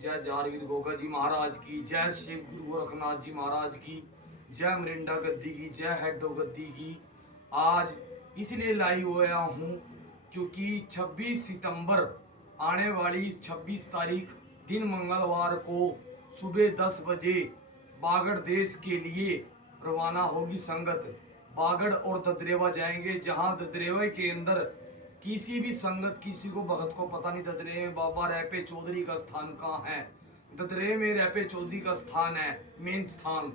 जय जारवीर गोगा जी महाराज की, जय शिव गुरु गोरखनाथ जी महाराज की, जय मरिंडा गद्दी की, जय हेडो गद्दी की। आज इसलिए लाइव होया हूँ क्योंकि 26 सितंबर आने वाली 26 तारीख दिन मंगलवार को सुबह 10 बजे बागड़ देश के लिए रवाना होगी संगत। बागड़ और ददरेवा जाएंगे, जहां ददरेवा के अंदर किसी भी संगत किसी को भगत को पता नहीं ददरे में बाबा रैपे चौधरी का स्थान कहाँ है। ददरे में रैपे चौधरी का स्थान है मेन स्थान।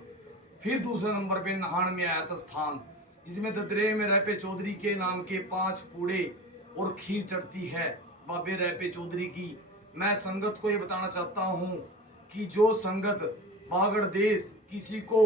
फिर दूसरे नंबर पे नहान में आया था स्थान, जिसमें ददरे में रैपे चौधरी के नाम के 5 पूड़े और खीर चढ़ती है बाबे रैपे चौधरी की। मैं संगत को ये बताना चाहता हूँ कि जो संगत बागड़ देश किसी को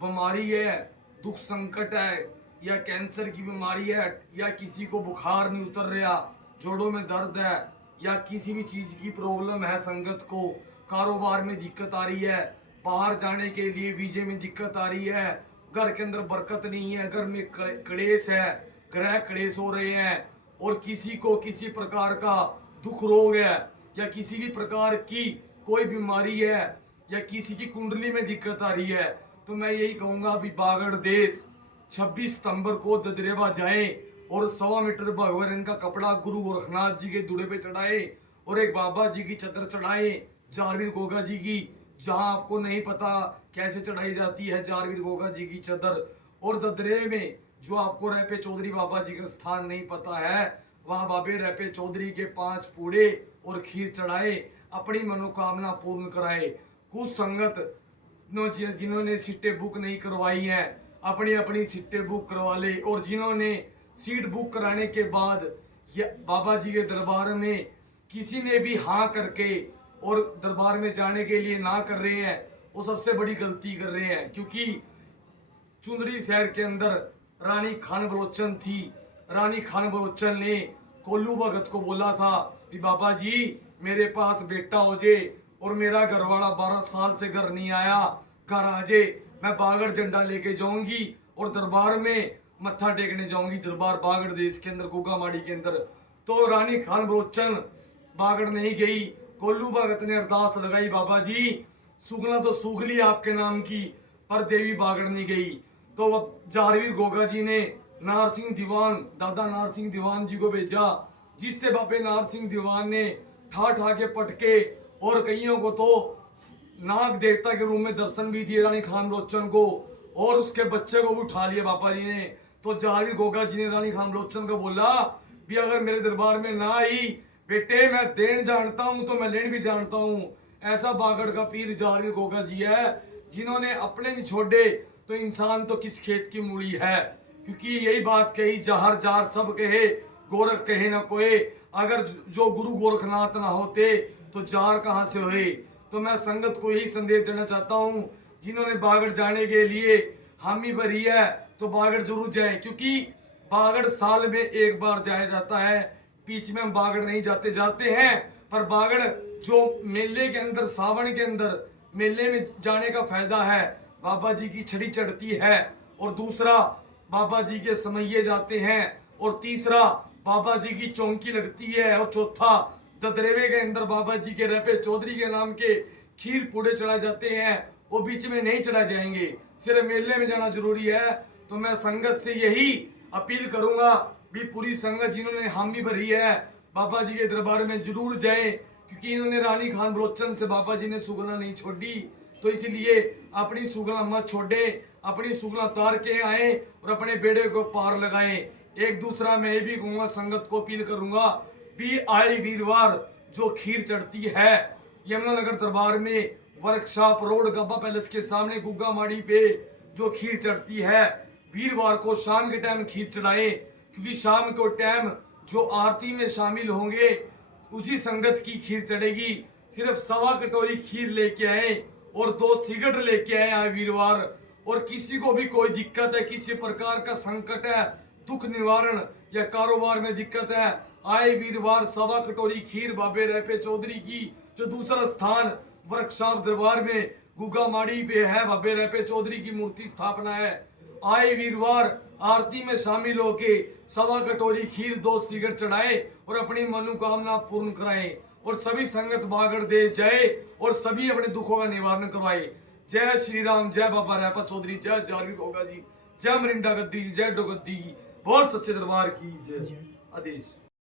बीमारी है, दुख संकट है, या कैंसर की बीमारी है, या किसी को बुखार नहीं उतर रहा, जोड़ों में दर्द है, या किसी भी चीज की प्रॉब्लम है, संगत को कारोबार में दिक्कत आ रही है, बाहर जाने के लिए वीजे में दिक्कत आ रही है, घर के अंदर बरकत नहीं है, घर में क्लेश है, ग्रह क्लेश हो रहे हैं, और किसी को किसी प्रकार का दुख रोग है, या किसी भी प्रकार की कोई बीमारी है, या किसी की कुंडली में दिक्कत आ रही है, तो मैं यही कहूंगा अभी बागड़ देश 26 सितंबर को ददरेवा जाएं और 1.25 मीटर भगवान का कपड़ा गुरु गोरखनाथ जी के दूल्हे पे चढ़ाए और एक बाबा जी की चदर चढ़ाए जारवीर गोगा जी की। जहां आपको नहीं पता कैसे चढ़ाई जाती है जारवीर गोगा जी की चदर, और ददरे में जो आपको रैपे चौधरी बाबा जी का स्थान नहीं पता है, वहां बाबे रैपे चौधरी के 5 पूड़े और खीर चढ़ाए, अपनी मनोकामना पूर्ण कराए। कुछ संगत जिन्होंने सीटें बुक नहीं करवाई हैं अपनी अपनी सीटें बुक करवा ले, और जिन्होंने सीट बुक कराने के बाद बाबा जी के दरबार में किसी ने भी हाँ करके और दरबार में जाने के लिए ना कर रहे हैं, वो सबसे बड़ी गलती कर रहे हैं। क्योंकि चुंदरी शहर के अंदर रानी खान बलोचन थी, रानी खान बलोचन ने कोल्लू भगत को बोला था कि बाबा जी मेरे पास बेटा हो जे और मेरा घर वाला 12 साल से घर नहीं आया, घर आ जे, मैं बागड़ झंडा लेके जाऊंगी और दरबार में मत्था टेकने जाऊंगी, दरबार बागड़ देश के अंदर गोगामाड़ी के अंदर। तो रानी खान बलोचन बागड़ नहीं गई, कोल्लू भगत ने अरदास लगाई बाबा जी सुगना तो सूख ली आपके नाम की, पर देवी बागड़ नहीं गई। तो जारवीर गोगा जी ने नारसिंह दीवान दादा नारसिंह दीवान जी को भेजा, जिससे बाबे नारसिंह दीवान ने ठा ठा के पटके और कईयों को तो नाग देवता के रूप में दर्शन भी दिए रानी खान बलोचन को, और उसके बच्चे को भी उठा लिया बाबा जी ने। तो जारवीर गोगा जी ने रानी खान बलोचन को बोला भी अगर मेरे दरबार में ना आई बेटे, मैं देन जानता हूं तो मैं लेन भी जानता हूं। ऐसा बागड़ का पीर जारवीर गोगा जी है, जिन्होंने अपने नहीं छोड़े तो इंसान तो किस खेत की मूड़ी है। क्योंकि यही बात कही जहर जार सब कहे गोरख कहे न कोई, अगर जो गुरु गोरखनाथ ना होते तो जार कहां से होए। तो मैं संगत को यही संदेश देना चाहता हूं, जिन्होंने बागड़ जाने के लिए हामी भरी है तो बागड़ जरूर जाए, क्योंकि बागड़ साल में एक बार जाया जाता है, बीच में हम बागड़ नहीं जाते हैं। पर बागड़ जो मेले के अंदर सावन के अंदर मेले में जाने का फायदा है, बाबा जी की छड़ी चढ़ती है, और दूसरा बाबा जी के समैये जाते हैं, और तीसरा बाबा जी की चौकी लगती है, और चौथा ददरेवे के अंदर बाबा जी के रैपे चौधरी के नाम के खीर पूड़े चढ़ाए जाते हैं वो बीच में नहीं चढ़ाए जाएंगे, सिर्फ मेले में जाना जरूरी है। तो मैं संगत से यही अपील करूंगा भी पूरी संगत जिन्होंने हामी भरी है बाबा जी के दरबार में जरूर जाए, क्योंकि इन्होंने रानी खान बलोचन से बाबा जी ने सुगना नहीं छोड़ी, तो इसलिए अपनी सुगना मत छोड़े, अपनी सुगना तार के आए और अपने बेड़े को पार लगाएं। एक दूसरा मैं ये भी कहूंगा, संगत को अपील करूंगा भी आए वीरवार जो खीर चढ़ती है यमुनानगर दरबार में वर्कशॉप रोड गब्बा पैलेस के सामने गुग्गा माड़ी पे जो खीर चढ़ती है, वीरवार को शाम के टाइम खीर चढ़ाएं, क्योंकि शाम को टाइम जो आरती में शामिल होंगे उसी संगत की खीर चढ़ेगी। सिर्फ 1.25 कटोरी खीर लेके आए और 2 सिगरेट लेके आए वीरवार। और किसी को भी कोई दिक्कत है, किसी प्रकार का संकट है, दुख निवारण या कारोबार में दिक्कत है, आए वीरवार 1.25 कटोरी खीर बाबे रहपे चौधरी की जो दूसरा स्थान वर्कशॉप दरबार में गुग्गा माड़ी पे है, बाबे रहपे चौधरी की मूर्ति स्थापना है। आए वीरवार आरती में शामिल होके 1.25 कटोरी खीर 2 सिगरेट चढ़ाए और अपनी मनोकामना पूर्ण कराएं और सभी संगत बागड़ देश जाए और सभी अपने दुखों का निवारण करवाए। जय श्री राम, जय बाबा रहपा चौधरी, जय जारवीर गोगा जी, जय मरिंडा गद्दी, जय डो गद्दी, बहुत सच्चे दरबार की जय। आदेश।